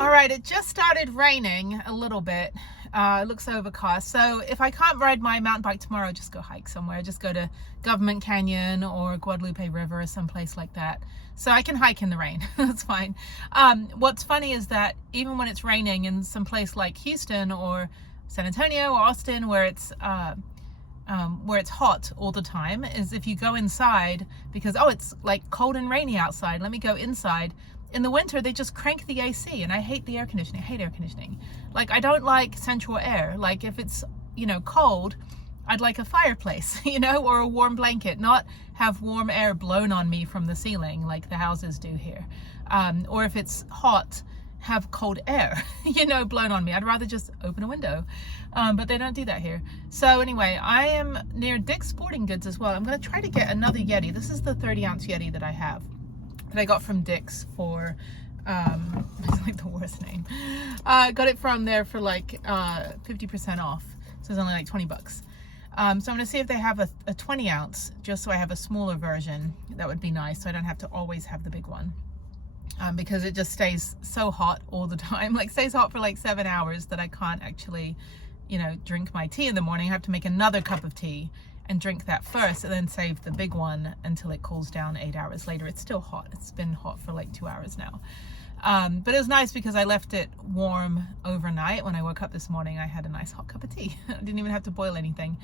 All right, it just started raining a little bit. It looks overcast. So if I can't ride my mountain bike tomorrow, just go hike somewhere. Just go to Government Canyon or Guadalupe River or someplace like that. So I can hike in the rain. That's fine. What's funny is that even when it's raining in some place like Houston or San Antonio or Austin, where it's hot all the time, is if you go inside because, oh, it's like cold and rainy outside, let me go inside. In the winter, they just crank the AC, and I hate the air conditioning. I hate air conditioning. Like, I don't like central air. Like, if it's, cold, I'd like a fireplace, or a warm blanket, not have warm air blown on me from the ceiling like the houses do here. Or if it's hot, have cold air, blown on me. I'd rather just open a window. But they don't do that here. So anyway, I am near Dick's Sporting Goods as well. I'm going to try to get another Yeti. This is the 30-ounce Yeti that I have, that I got from Dick's for, it's like the worst name. I got it from there for like 50% off. So it's only like 20 bucks. So I'm going to see if they have a 20-ounce, just so I have a smaller version. That would be nice, so I don't have to always have the big one. Because it just stays so hot all the time. Like, stays hot for like 7 hours that I can't actually, drink my tea in the morning. I have to make another cup of tea and drink that first, and then save the big one until it cools down 8 hours later. It's still hot. It's been hot for like 2 hours now. But it was nice because I left it warm overnight. When I woke up this morning, I had a nice hot cup of tea. I didn't even have to boil anything.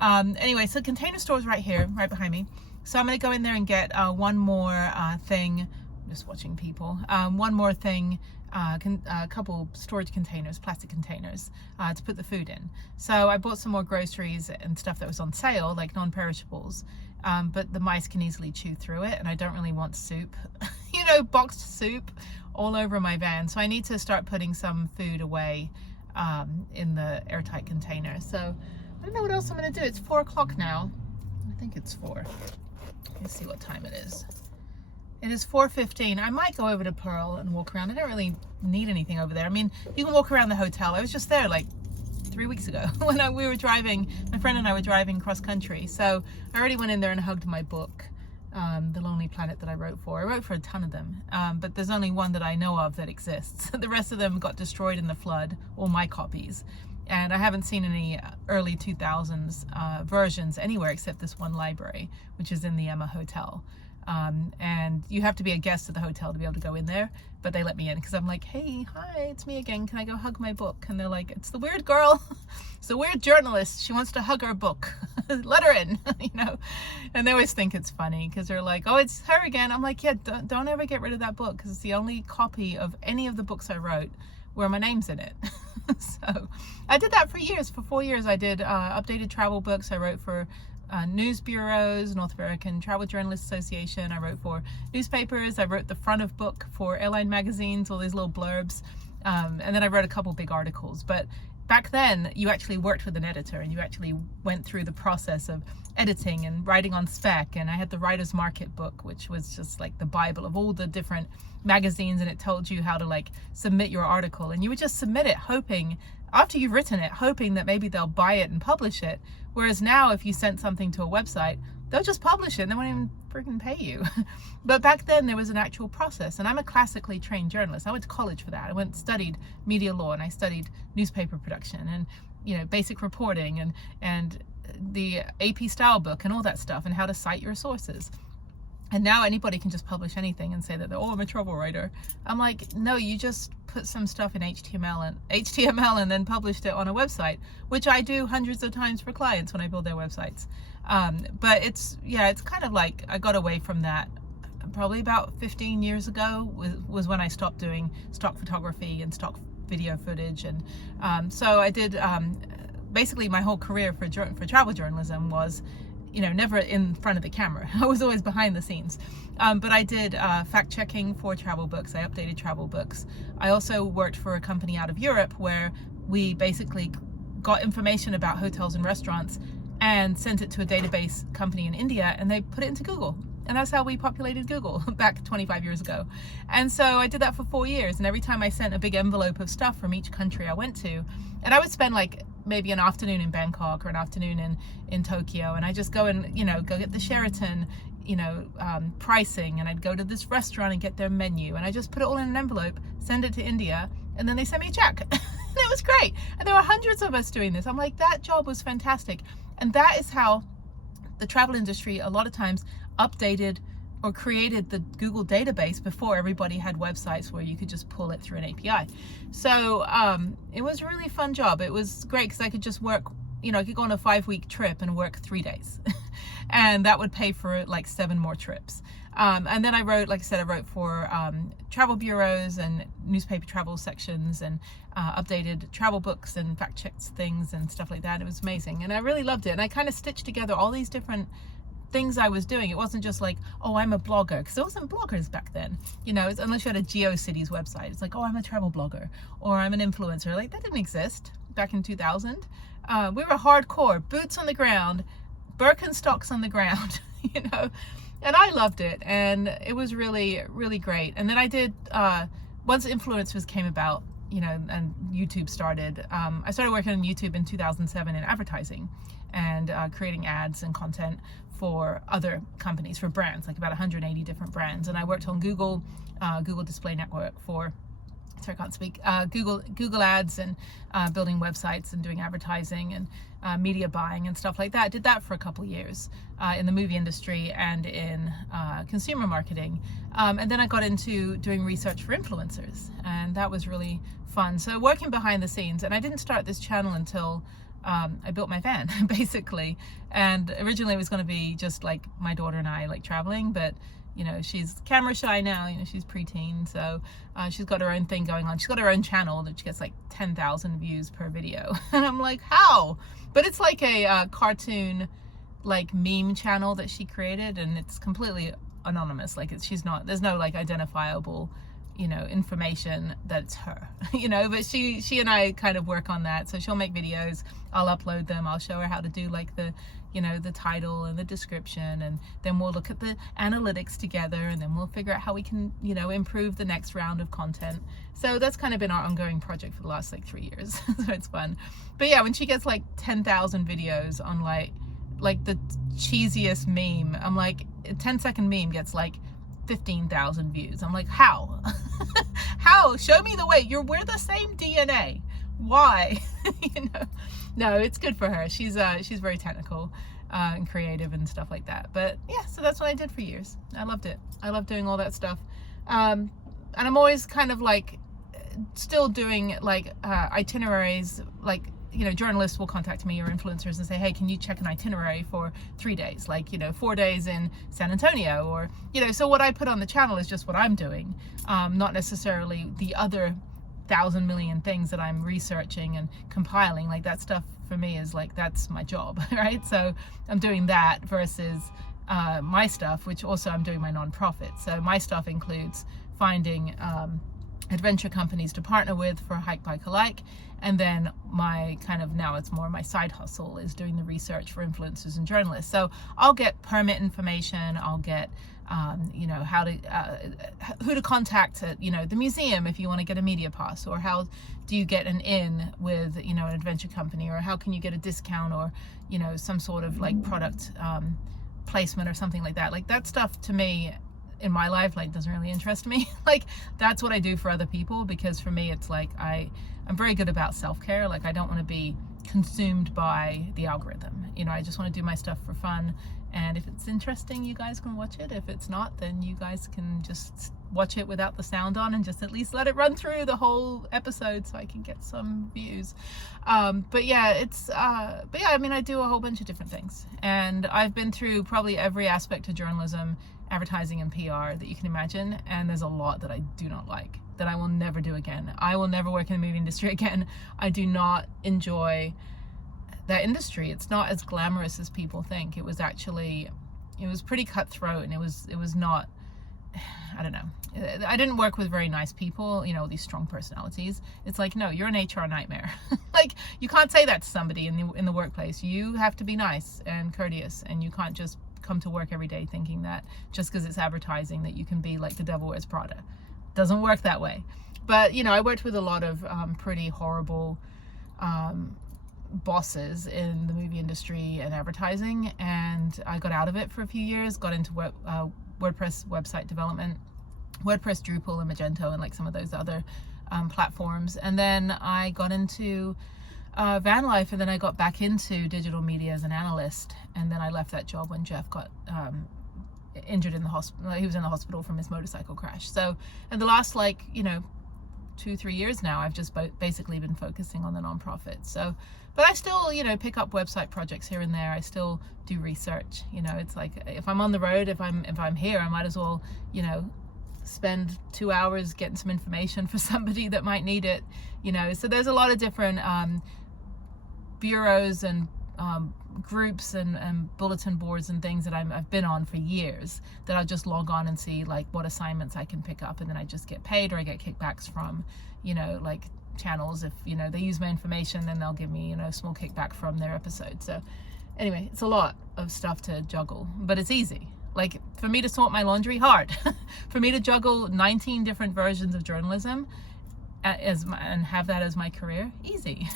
Anyway, so Container Store's right here, right behind me. So I'm going to go in there and get one more thing. I'm just watching people. One more thing. A couple storage containers, plastic containers, to put the food in. So I bought some more groceries and stuff that was on sale, like non-perishables, but the mice can easily chew through it, and I don't really want soup, boxed soup all over my van. So I need to start putting some food away in the airtight container. So I don't know what else I'm going to do. It's 4 o'clock now. I think it's 4. Let's see what time it is. It is 4:15. I might go over to Pearl and walk around. I don't really need anything over there. I mean, you can walk around the hotel. I was just there like 3 weeks ago when we were driving. My friend and I were driving cross country. So I already went in there and hugged my book, The Lonely Planet, that I wrote for. I wrote for a ton of them, but there's only one that I know of that exists. The rest of them got destroyed in the flood, all my copies. And I haven't seen any early 2000s versions anywhere except this one library, which is in the Emma Hotel. And you have to be a guest at the hotel to be able to go in there, but they let me in because I'm like, hey, hi, it's me again, can I go hug my book? And they're like, it's the weird girl, it's the weird journalist, she wants to hug our book. Let her in. And they always think it's funny because they're like, oh, it's her again. I'm like, yeah, don't ever get rid of that book, because it's the only copy of any of the books I wrote where my name's in it. So I did that for years. For 4 years I did updated travel books. I wrote for news bureaus, North American Travel Journalists Association. I wrote for newspapers. I wrote the front of book for airline magazines, all these little blurbs. And then I wrote a couple big articles. But back then, you actually worked with an editor, and you actually went through the process of editing and writing on spec. And I had the Writer's Market book, which was just like the Bible of all the different magazines, and it told you how to like submit your article. And you would just submit it hoping, after you've written it, hoping that maybe they'll buy it and publish it. Whereas now, if you sent something to a website, they'll just publish it and they won't even freaking pay you. But back then there was an actual process, and I'm a classically trained journalist. I went to college for that. I went and studied media law, and I studied newspaper production and basic reporting and the AP style book and all that stuff, and how to cite your sources. And now anybody can just publish anything and say that, oh, I'm a travel writer. I'm like, no, you just put some stuff in HTML and then published it on a website, which I do hundreds of times for clients when I build their websites. But it's kind of like I got away from that probably about 15 years ago was when I stopped doing stock photography and stock video footage. And so I did basically my whole career for travel journalism was never in front of the camera. I was always behind the scenes. But I did fact checking for travel books. I updated travel books. I also worked for a company out of Europe where we basically got information about hotels and restaurants and sent it to a database company in India, and they put it into Google. And that's how we populated Google back 25 years ago. And so I did that for 4 years. And every time I sent a big envelope of stuff from each country I went to, and I would spend like maybe an afternoon in Bangkok or an afternoon in Tokyo, and I just go and go get the Sheraton pricing, and I'd go to this restaurant and get their menu, and I just put it all in an envelope, send it to India, and then they sent me a check. And it was great. And there were hundreds of us doing this. I'm like, that job was fantastic. And that is how the travel industry a lot of times updated or created the Google database before everybody had websites where you could just pull it through an API. So it was a really fun job. It was great because I could just work, I could go on a 5-week trip and work 3 days. And that would pay for like 7 more trips. And then I wrote, like I said, I wrote for travel bureaus and newspaper travel sections, and updated travel books and fact checks things and stuff like that. It was amazing. And I really loved it. And I kind of stitched together all these different things I was doing. It wasn't just like, oh, I'm a blogger, because there wasn't bloggers back then, it's, unless you had a GeoCities website. It's like, oh, I'm a travel blogger, or I'm an influencer. Like, that didn't exist back in 2000. We were hardcore, boots on the ground, Birkenstocks on the ground, and I loved it, and it was really, really great. And then I did, once influencers came about, and YouTube started, I started working on YouTube in 2007 in advertising, and creating ads and content for other companies, for brands, like about 180 different brands. And I worked on Google Display Network for, sorry, I can't speak, Google ads, and building websites and doing advertising and media buying and stuff like that. I did that for a couple years in the movie industry and in consumer marketing. And then I got into doing research for influencers, and that was really fun. So working behind the scenes, and I didn't start this channel until I built my van, basically. And originally it was going to be just like my daughter and I, like, traveling, but she's camera shy now, she's preteen, so she's got her own thing going on. She's got her own channel that she gets like 10,000 views per video. And I'm like, how? But it's like a cartoon, like, meme channel that she created, and it's completely anonymous. Like, she's not, there's no like identifiable information that it's her, but she and I kind of work on that. So she'll make videos, I'll upload them, I'll show her how to do like the the title and the description, and then we'll look at the analytics together, and then we'll figure out how we can improve the next round of content. So that's kind of been our ongoing project for the last like 3 years. So it's fun. But yeah, when she gets like 10,000 videos on like the cheesiest meme, I'm like, a 10-second meme gets like 15,000 views. I'm like, how? How? Show me the way. We're the same DNA. Why? No, it's good for her. She's very technical and creative and stuff like that. But yeah, so that's what I did for years. I loved it. I love doing all that stuff. And I'm always kind of like still doing like itineraries. Like, journalists will contact me, or influencers, and say, hey, can you check an itinerary for 3 days? Like, 4 days in San Antonio, or, so what I put on the channel is just what I'm doing, not necessarily the other 1,000 million things that I'm researching and compiling. Like, that stuff for me is like, that's my job, right? So I'm doing that versus my stuff, which also I'm doing my nonprofit. So my stuff includes finding adventure companies to partner with for Hike, Bike, Alike. And then my kind of, now it's more my side hustle, is doing the research for influencers and journalists. So I'll get permit information, I'll get how to who to contact at the museum if you want to get a media pass, or how do you get an in with an adventure company, or how can you get a discount, or some sort of like product placement or something like that. Like, that stuff to me in my life like doesn't really interest me. Like, that's what I do for other people, because for me it's like I'm very good about self-care. Like, I don't want to be consumed by the algorithm. I just want to do my stuff for fun, and if it's interesting, you guys can watch it. If it's not, then you guys can just watch it without the sound on, and just at least let it run through the whole episode so I can get some views. But yeah, I mean, I do a whole bunch of different things, and I've been through probably every aspect of journalism, advertising, and PR that you can imagine, and there's a lot that I do not like, that I will never do again. I will never work in the movie industry again. I do not enjoy that industry. It's not as glamorous as people think. It was pretty cutthroat, and it was not, I don't know. I didn't work with very nice people, these strong personalities. It's like, no, you're an HR nightmare. Like, you can't say that to somebody in the workplace. You have to be nice and courteous, and you can't just come to work every day thinking that just because it's advertising that you can be like the devil wears Prada. Doesn't work that way. But I worked with a lot of pretty horrible bosses in the movie industry and advertising, and I got out of it for a few years, got into WordPress website development, WordPress, Drupal, and Magento, and like some of those other platforms. And then I got into van life, and then I got back into digital media as an analyst. And then I left that job when Jeff got injured in the hospital. He was in the hospital from his motorcycle crash. So in the last 2-3 years now, I've just basically been focusing on the nonprofit. So, but I still, pick up website projects here and there. I still do research. It's like, if I'm on the road, if I'm here, I might as well, spend 2 hours getting some information for somebody that might need it. So there's a lot of different bureaus and groups and bulletin boards and things that I've been on for years, that I'll just log on and see what assignments I can pick up, and then I just get paid, or I get kickbacks from channels. If they use my information, then they'll give me a small kickback from their episode. So anyway, it's a lot of stuff to juggle, but it's easy. For me to sort my laundry, hard. For me to juggle 19 different versions of journalism and have that as my career, easy.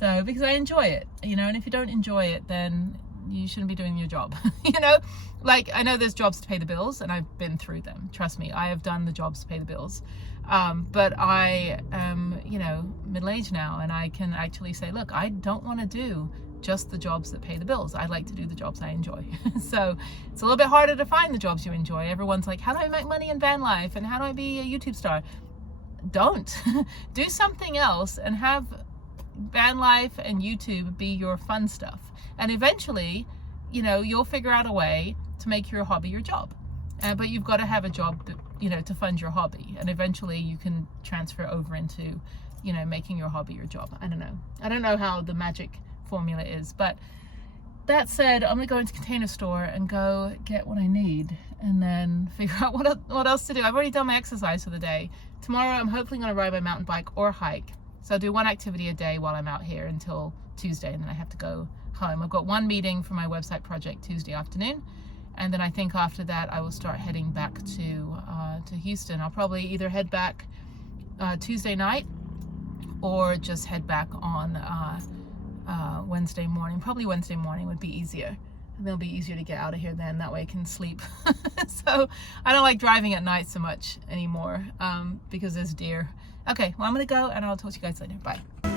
So, because I enjoy it, and if you don't enjoy it, then you shouldn't be doing your job. I know there's jobs to pay the bills, and I've been through them. Trust me, I have done the jobs to pay the bills. But I am, middle-aged now, and I can actually say, look, I don't want to do just the jobs that pay the bills. I like to do the jobs I enjoy. So it's a little bit harder to find the jobs you enjoy. Everyone's like, how do I make money in van life? And how do I be a YouTube star? Don't. Do something else and have van life and YouTube be your fun stuff. And eventually, you'll figure out a way to make your hobby your job. But you've got to have a job, to fund your hobby. And eventually you can transfer over into, making your hobby your job. I don't know how the magic formula is, but that said, I'm gonna go into Container Store and go get what I need, and then figure out what else to do. I've already done my exercise for the day. Tomorrow I'm hopefully gonna ride my mountain bike or hike. So I'll do one activity a day while I'm out here until Tuesday, and then I have to go home. I've got one meeting for my website project Tuesday afternoon, and then I think after that I will start heading back to Houston. I'll probably either head back Tuesday night or just head back on Wednesday morning. Probably Wednesday morning would be easier. It'll be easier to get out of here then. That way I can sleep. So I don't like driving at night so much anymore because there's deer. Okay, well, I'm gonna go, and I'll talk to you guys later. Bye.